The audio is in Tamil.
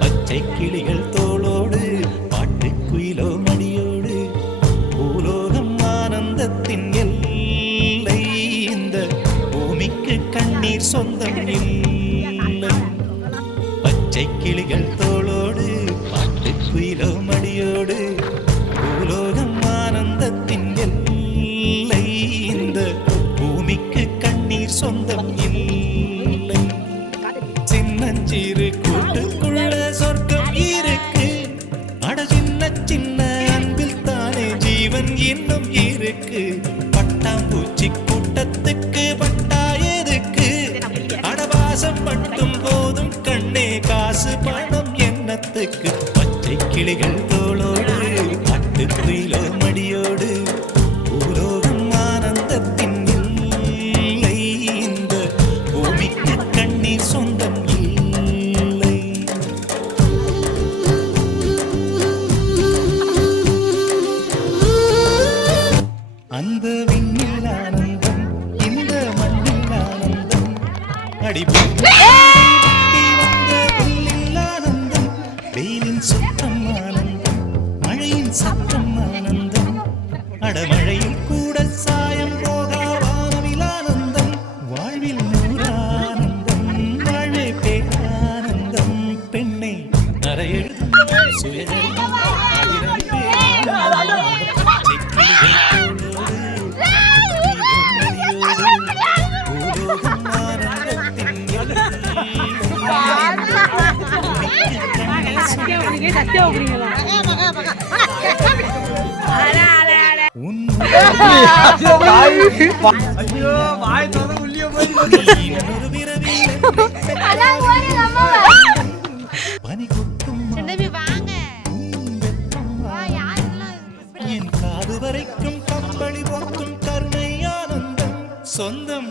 பச்சை கிளிகள் தோளோடு பாட்டுக்குயிலோ மடியோடு பூலோகம் ஆனந்தத்தின் எல்லை. இந்த பூமிக்கு கண்ணீர் சொந்தம் இல்லை. பச்சை கிளிகள் தோளோடு பாட்டுக்குயிலோ மடியோடு பூலோகம் ஆனந்தத்தின் எல்லை. இந்த பூமிக்கு கண்ணீர் சொந்தம் இல்லை. சின்னஞ்சிறு கூட்டுக்குள்ள சொர்க்கம் இருக்கு. அட சின்ன சின்ன அன்பில் தானே ஜீவன் இன்னும் இருக்கு. பட்டாம்பூச்சி கூட்டத்துக்கு பட்டா எதுக்கு? அடவாசம் மட்டும் போதும் கண்ணே, காசு பணம் என்னத்துக்கு? பச்சை கிளிகள் தோளோடு பாட்டுக்குயிலோ மடியோடு பூலோகம் ஆனந்தத்தின் இல்லை. இந்த பூமிக்கு கண்ணீர் சொந்தம் இல்லை. அந்த விண்ணில் ஆனந்தம், இந்த மண்ணில் ஆனந்தம், அடிபட்டு வந்த புல்லில் ஆனந்தம், வெயிலின் சுத்தம் ஆனந்தம், மழையின் சத்தம் ஆனந்தம், அடமழையில் கூட சாயம் போகா வானவில் ஆனந்தம், வாழ்வில் நூறானந்தம், வாழ்வே பேரானந்தம். பெண்ணை நரையெழுதும் சுயநலம் ஆயிரம் பேரானந்தம். என் காது வரைக்கும் கம்பளி போக்கும் கருணை ஆனந்தம் சொந்தம்